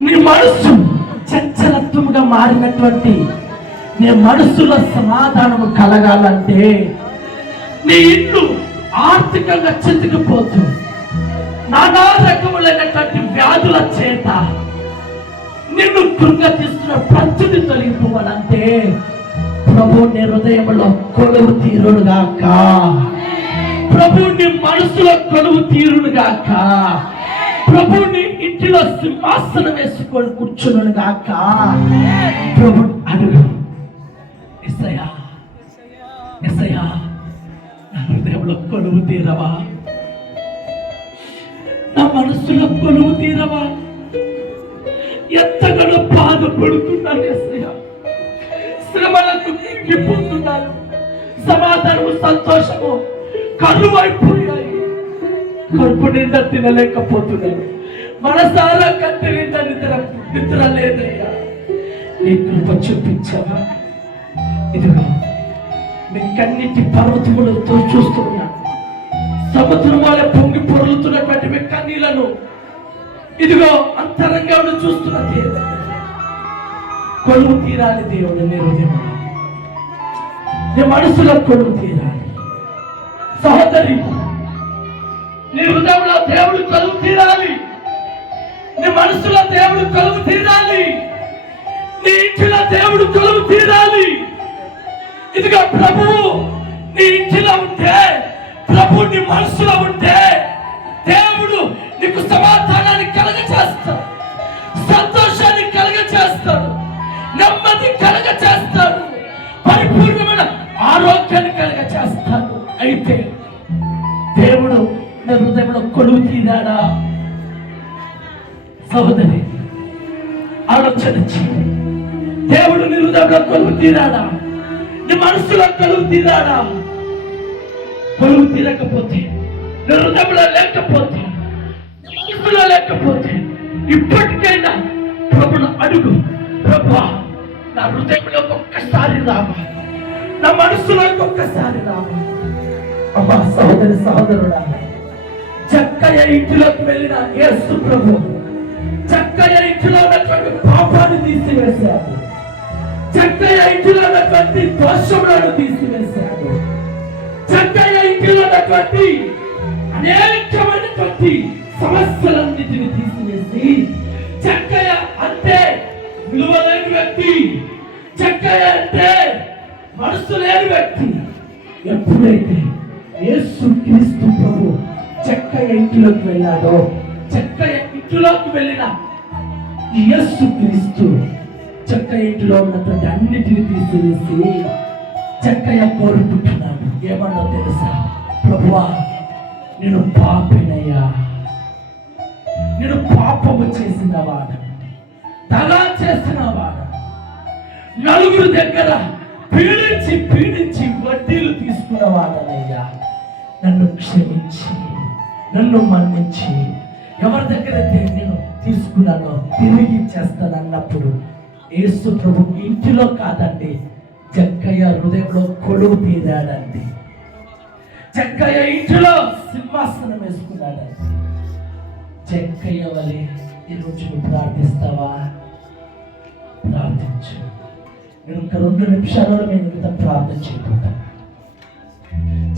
నీ మనస్సు చంచలత్వముగా మారినటువంటి నీ మనస్సులో సమాధానము కలగాలంటే నీ ఇల్లు ఆర్థికంగా చితికిపోతూ నానా రకములైనటువంటి వ్యాధుల చేత నిన్ను కృంగతీస్తున్న ప్రతిని తొలగిపోవాలంటే ప్రభు నీ హృదయంలో కొలువు తీరునుగాక, ప్రభు నీ మనసులో కొలువు తీరునుగాక, ప్రభు నీ ఇంటిలో సింహాసనం వేసుకొని కూర్చునుగాక. ప్రభు అడుగు, యేసయ్యా యేసయ్యా నా హృదయంలో కొలువు తీరవా, నా మనసులో కొలువు తీరవా. ఎంతగానో బాధపడుతున్నాను యేసయ్యా, శ్రమలకు కుంగిపోతున్నాను, సమాధానము సంతోషము కరువైపోయాయి, కడుపు నిండా తినలేకపోతున్నాను, మనసారా కంటి నిండా నిద్ర లేదయ్యా. నీ కృప చూపించావా? ఇదిగో నీ కన్నిటి పర్వతములతో చూస్తున్నా, సముద్రం వల్ల పొంగి పొరులుతున్నటువంటి మీ కన్నీళ్లను ఇదిగో అంతరంగంలో చూస్తున్న దేవుడు. కొలువు తీరాలి దేవుడు నీ హృదయంలో, నీ మనసులో కొలువు తీరాలి. సహోదరి, నీ హృదయంలో దేవుడు కొలువు తీరాలి, నీ మనసులో దేవుడు కొలువు తీరాలి, నీ ఇంటిలో దేవుడు కొలువు తీరాలి. ఇదిగో ప్రభువు నీ ఇంటిలో ఉంటే, ప్రభు నీ మనసులో ఉంటే దేవుడు నీకు సమాధానాన్ని కలగ చేస్తాడు, సంతోషాన్ని కలగ చేస్తాడు, నెమ్మది కలగ చేస్తాడు, పరిపూర్ణమైన ఆరోగ్యాన్ని కలగ చేస్తాడు. అయితే దేవుడు నీ హృదయంలో కొలువు తీరాడా? సహోదరి ఆలోచన చేయి. దేవుడు నీ హృదయంలో కొలువు తీరాడా? నీ మనసులో కొలువు తీరాడా? కొలువు తీరకపోతే, నీ హృదయంలో లేకపోతే, మనసులో లేకపోతే ఇప్పటికైనా ప్రభును అడుగు, ప్రభువా నా హృదయంలో ఒక్కసారి రావా, నా మనసులో ఒక్కసారి రావా. అమ్మా సహోదరి సహోదరుడా, చక్కయ్య ఇంటిలోకి వెళ్ళిన యేసు ప్రభు చక్కయ్య ఇంటిలో ఉన్నటువంటి పాపాన్ని తీసివేశాడు, చక్కయ్య ఇంటిలో ఉన్నటువంటి దోషములను తీసివేశాడు, చక్కయ్య ఇంటిలో ఉన్నటువంటి అనేకమైనటువంటి సమస్యలన్నిటిని తీసివేసి, చక్కయ్య అంటే విలువలేని వ్యక్తి, చక్కయ్య అంటే మనసు లేని వ్యక్తి ఎప్పుడైతే యేసు క్రీస్తు ప్రభు చక్కయ్య ఇంటిలోకి వెళ్ళాడో, చక్కయ్య ఇంటిలోకి వెళ్ళిన యేసు క్రీస్తు చక్కయ్య ఇంటిలో ఉన్నటువంటి అన్నిటిని తీసివేసి చక్కయ్య కోరుకుంటున్నాడు. ఏమన్నా తెలుసా? ప్రభువా నేను పాపినయ్యా, నేను పాపము చేసిన వాడు, దగా చేసిన వాడు, నలుగురు దగ్గర పీడించి పీడించి వడ్డీలు తీసుకున్న వాడనయ్యా, నన్ను క్షమించి నన్ను మన్నించి ఎవరి దగ్గర నేను తీసుకున్నానో తిరిగి చేస్తానన్నప్పుడు యేసు ప్రభు ఇంటిలో కాదండి, చక్కయ్య హృదయంలో కొలువు తీరాడండి, చక్కయ్య ఇంటిలో సింహాసనం వేసుకున్నాడండి. చక్కయ్య వలె ఈరోజు నువ్వు ప్రార్థిస్తావా? ప్రార్థించు. నేను ఒక 2 నిమిషాలలో నేను మిగతా ప్రార్థన చేయబోతాను.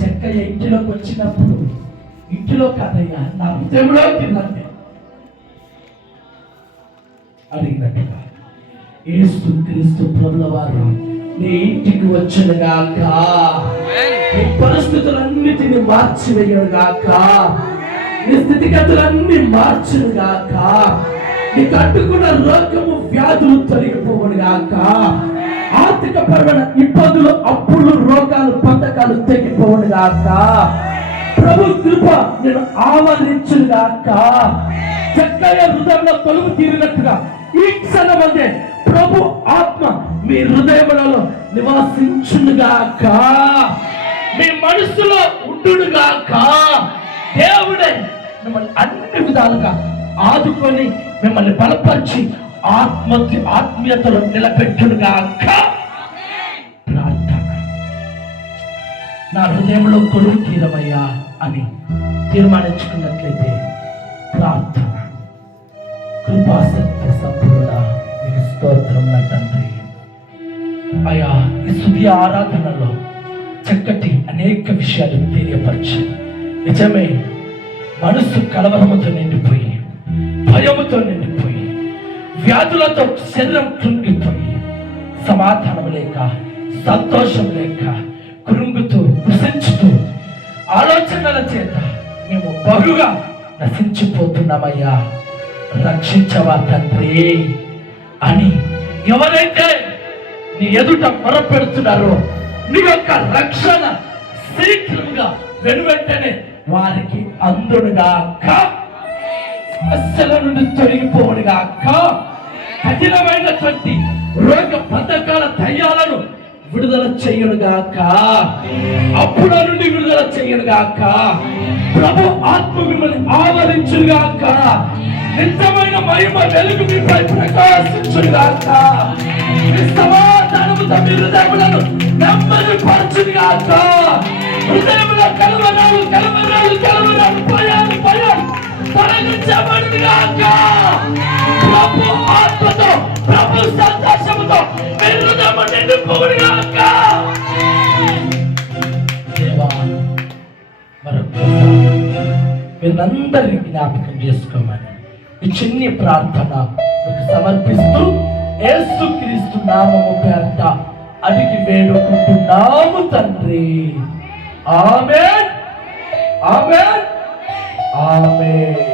చక్కయ్య ఇంటిలోకి వచ్చినప్పుడు ఇంటిలో కాదయ్యా నా హృదయంలో తిన్నండి అడిగినట్టుగా యేసు క్రీస్తు ప్రభుల వారు నీ ఇంటికి వచ్చునుగాక, నీ పరిస్థితులన్నిటిని మార్చివేయునుగాక, నీ స్థితిగతులన్నీ మార్చునుగాక, నీకు అడ్డుకున్న రోగము వ్యాధులు తొలగిపోవునుగాక, ఆర్థిక పరమైన ఇబ్బందులు అప్పులు రోగాలు బంధకాలు తెగిపోవునుగాక, ప్రభు కృప నేను ఆవరించునుగాక. చక్కగా హృదయంలో కొలువు తీరినట్టుగా ఈ క్షణమందే ప్రభు ఆత్మ మీ హృదయములలో నివాసించునుగాక, మీ మనసులో ఉండునుగాక. దేవుడే మిమ్మల్ని అన్ని విధాలుగా ఆదుకొని మిమ్మల్ని బలపరిచి ఆత్మీయతలో నిలబెట్టునుగాక. ప్రార్థన. నా హృదయంలో కొలువు తీరమయ్యా అని తీర్మానించుకున్నట్లయితే ప్రార్థన. కృపాసక్తి సంపూర్ణ మీకు స్తోత్రం నా తండ్రి. అయ్యా, ఈ స్తుతి ఆరాధనలో చక్కటి అనేక విషయాలు తెలియపరిచి, నిజమే మనసు కలవరముతో నిండిపోయి, భయముతో నిండిపోయి, వ్యాధులతో శరీరం కృంగిపోయి, సమాధానం లేక, సంతోషం లేక, కృంగుతూ కృషించుతూ ఆలోచనల చేత మేము బహుగా నశించిపోతున్నామయ్యా, రక్షించవా తండ్రి అని ఎవరైతే నీ ఎదుట మొరపెడుతున్నారో నీ యొక్క రక్షణ శీఘ్రంగా వెనువెంటనే వారికి అందునుగాక, సమస్యల నుండి తొలగిపోవునుగాక, కఠినమైనటువంటి రోగ పథకాల దయ్యాలను విడుదల చేయనుగాక, అప్పుల నుండి విడుదల చేయనుగాక, ప్రభు ఆత్మ మిమ్మల్ని ఆవరించుగాక, నిత్యమైన మహిమ వెలుగు మీపై ప్రకాశించుగాక, సమాధానముతో మీ హృదయములను నెమ్మది పరచుగాక, హృదయములో కలవరాలు భయాలు తొలగించబడుగాక, ప్రభు ఆత్మతో, ప్రభు సంతోషముతో మీ హృదయము నిండిపోవుగాక. దేవా, మరొకసారి మీరందరినీ జ్ఞాపకం చేసుకోమని ఈ చిన్ని ప్రార్థన మీకు సమర్పిస్తూ యేసుక్రీస్తు నామము పేరట అడిగి వేడుకుంటున్నాము తండ్రి. ఆమేన్, ఆమేన్, ఆమేన్.